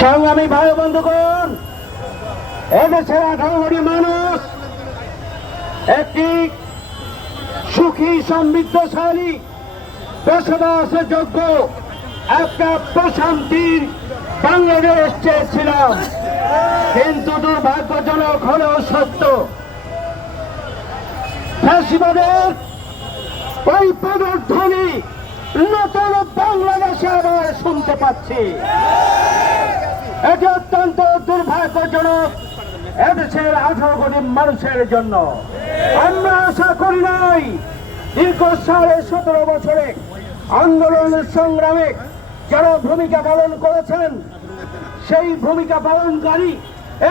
সংগ্রামী ভাই বন্ধুগণ, এদেশের আঠারো কোটি মানুষ একটি সুখী, সমৃদ্ধশালী বসবাস যোগ্য একটা প্রশান্তির বাংলাদেশ চেয়েছিলাম। কিন্তু দুর্ভাগ্যজনক হলেও সত্য, ফ্যাসিবাদের ওই প্রদর্ধনী নতুন বাংলাদেশে আবার শুনতে পাচ্ছি। এটি অত্যন্ত দুর্ভাগ্যজনক। এদেশের আঠারো কোটি মানুষের জন্য। আমরা আশা করি নাই, দীর্ঘ সাড়ে সতেরো বছরে আন্দোলন সংগ্রামে যারা ভূমিকা পালন করেছেন, সেই ভূমিকা পালনকারী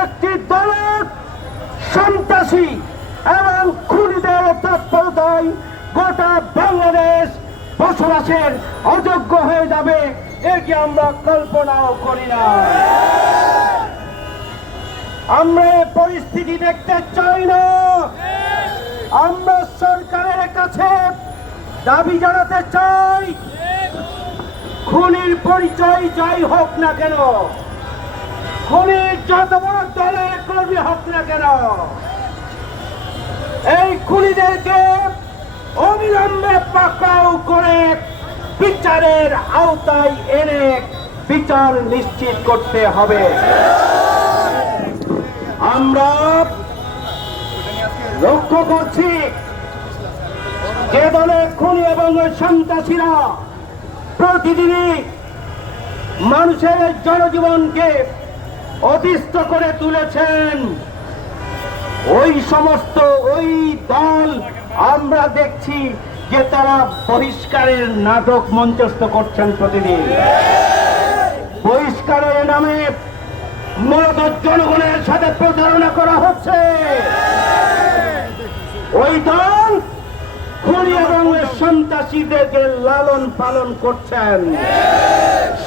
একটি দলের সন্ত্রাসী এবং খুনিদের তৎপরতায় গোটা বাংলাদেশ বসবাসের অযোগ্য হয়ে যাবে। এটি আমরা কল্পনাও করি না। আমরা এ পরিস্থিতি দেখতে চাই না। আমরা সরকারের কাছে দাবি জানাতে চাই। খুনির পরিচয় যাই হোক না কেন, খুনির যত বড় দলের কর্মী হোক না কেন, এই খুনিদেরকে অবিলম্বে পাকড়াও করে বিচারের আওতায় এনে বিচার নিশ্চিত করতে হবে। আমরা লক্ষ্য করছি, যে দলের খুনি এবং সন্ত্রাসীরা প্রতিদিনই মানুষের জনজীবনকে অতিষ্ঠ করে তুলেছেন, ওই সমস্ত ওই দল আমরা দেখছি। যে তারা বহিষ্কারের নাটক মঞ্চস্থ করছেন প্রতিদিন। বহিষ্কারের নামে মূলত জনগণের সাথে প্রতারণা করা হচ্ছে। ওই দল খুনি এবং সন্ত্রাসীদেরকে লালন পালন করছেন।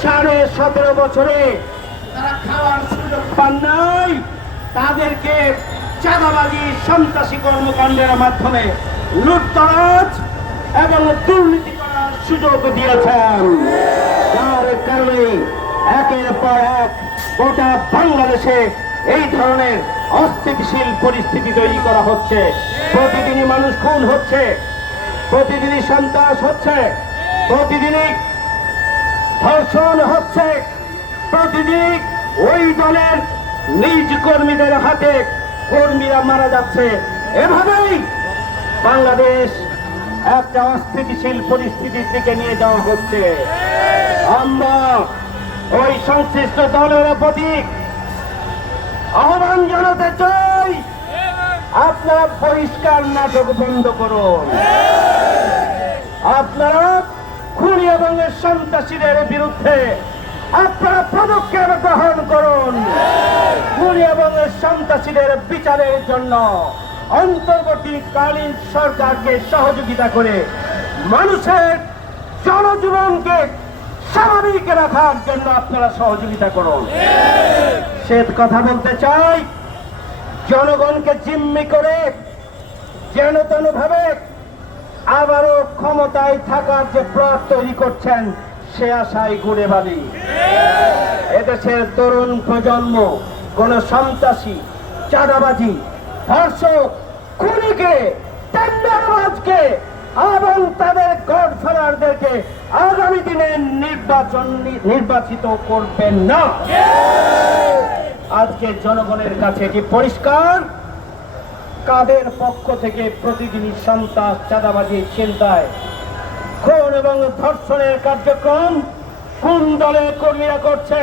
সাড়ে সতেরো বছরে তারা খাওয়ার সুযোগ পান নাই। তাদেরকে চাঁদাবাজি, সন্ত্রাসী কর্মকাণ্ডের মাধ্যমে লুটতরাজ এবং দুর্নীতি করার সুযোগ দিয়েছেন। যার কারণে একের পর এক গোটা বাংলাদেশে এই ধরনের অস্থিতিশীল পরিস্থিতি তৈরি করা হচ্ছে। প্রতিদিনই মানুষ খুন হচ্ছে, প্রতিদিনই সন্ত্রাস হচ্ছে, প্রতিদিনই ধর্ষণ হচ্ছে প্রতিদিন ওই দলের নিজ কর্মীদের হাতে কর্মীরা মারা যাচ্ছে। এভাবেই বাংলাদেশ একটা অস্থিতিশীল পরিস্থিতির দিকে নিয়ে যাওয়া হচ্ছে। আমরা ওই সংশ্লিষ্ট দলের প্রতি আহ্বান জানাতে চাই। আপনারা পরিষ্কার নাটক বন্ধ করুন। আপনারা খুনি এবং সন্ত্রাসীদের বিরুদ্ধে আপনারা পদক্ষেপ গ্রহণ করুন। খুনি এবং সন্ত্রাসীদের বিচারের জন্য অন্তর্বর্তীকালীন সরকারকে সহযোগিতা করে মানুষের জনজীবনকে স্বাভাবিক রাখার জন্য আপনারা সহযোগিতা করুন। সে কথা বলতে চাই, জনগণকে জিম্মি করে যেন তেন ভাবে আবারও ক্ষমতায় থাকার যে প্রয়াস তৈরি করছেন, সে আশায় ঘুরে বালি। এদেশের তরুণ প্রজন্ম, কোন সন্ত্রাসী, চাঁদাবাজি, ধর্ষক খুনিকে, টেন্ডারবাজকে এবং তাদের গডফাদারদেরকে আগামী দিনে নির্বাচন নির্বাচিত করবেন না। আজকে জনগণের কাছে এটি পরিষ্কার। কাদের পক্ষ থেকে প্রতিদিনই সন্ত্রাস, চাঁদাবাজি চিন্তায় খুন এবং ধর্ষণের কার্যক্রম কোন দলের কর্মীরা করছে,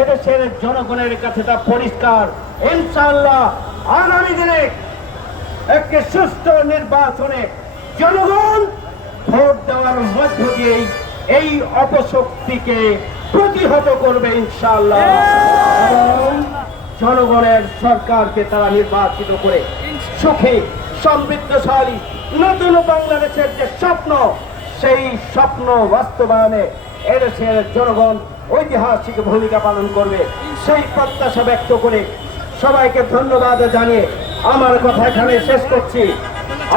এদেশের জনগণের কাছে তা পরিষ্কার। ইনশাল্লাহ আগামী দিনে একটি সুষ্ঠু নির্বাচনে জনগণ ভোট দেওয়ার মধ্য দিয়েই এই অপশক্তিকে প্রতিহত করবে ইনশাল্লাহ জনগণের সরকারকে তারা নির্বাচিত করে সুখী, সমৃদ্ধশালী, নতুন বাংলাদেশের যে স্বপ্ন, সেই স্বপ্ন বাস্তবায়নে এদেশের জনগণ ঐতিহাসিক ভূমিকা পালন করবে। সেই প্রত্যাশা ব্যক্ত করে সবাইকে ধন্যবাদ জানিয়ে আমার কথা এখানে শেষ করছি।